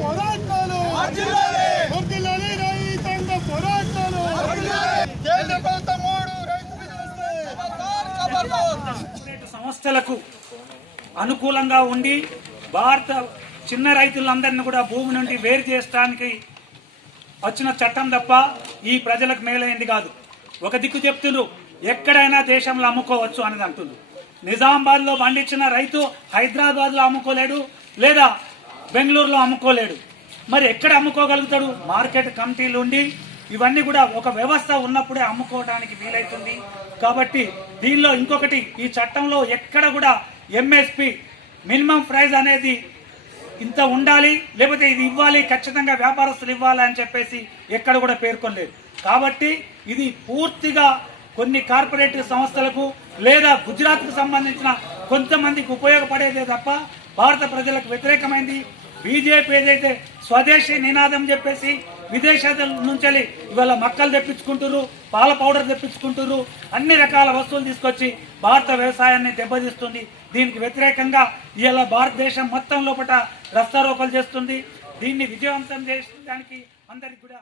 పోరాటాలు వర్ధిల్లాలి రైతాంగ పోరాటాలు సంస్థలకు అనుకూలంగా ఉండి భారత చిన్న రైతులందరినీ కూడా భూమి నుండి వేరు చేయడానికి వచ్చిన చట్టం తప్ప ఈ ప్రజలకు మేలైంది కాదు. ఒక దిక్కు చెప్తున్నారు ఎక్కడైనా దేశంలో అమ్ముకోవచ్చు అని అంటున్నారు. నిజామాబాద్ లో పండించిన రైతు హైదరాబాద్ లో అమ్ముకోలేడు, లేదా బెంగళూరులో అమ్ముకోలేడు. మరి ఎక్కడ అమ్ముకోగలుగుతాడు? మార్కెట్ కమిటీలు ఉండి ఇవన్నీ కూడా ఒక వ్యవస్థ ఉన్నప్పుడే అమ్ముకోవడానికి వీలైతుంది. కాబట్టి దీనిలో ఇంకొకటి, ఈ చట్టంలో ఎక్కడ కూడా ఎంఎస్పి మినిమం ప్రైస్ అనేది ఇంత ఉండాలి, లేకపోతే ఇది ఇవ్వాలి, ఖచ్చితంగా వ్యాపారస్తులు ఇవ్వాలి అని చెప్పేసి ఎక్కడ కూడా పేర్కొనలేదు. కాబట్టి ఇది పూర్తిగా కొన్ని కార్పొరేట్ సంస్థలకు లేదా గుజరాత్కు సంబంధించిన కొంతమందికి ఉపయోగపడేదే తప్ప భారత ప్రజలకు వ్యతిరేకమైంది. బీజేపీ ఏదైతే స్వదేశీ నినాదం చెప్పేసి విదేశాల నుంచి ఇవాళ మక్కలు తెప్పించుకుంటున్నారు, పాల పౌడర్ తెప్పించుకుంటున్నారు, అన్ని రకాల వస్తువులు తీసుకొచ్చి భారత వ్యవసాయాన్ని దెబ్బతీస్తుంది. దీనికి వ్యతిరేకంగా ఇవాళ భారతదేశం మొత్తం లోపల రస్తారోకలు చేస్తుంది. దీన్ని విజయవంతం చేయడానికి అందరికి కూడా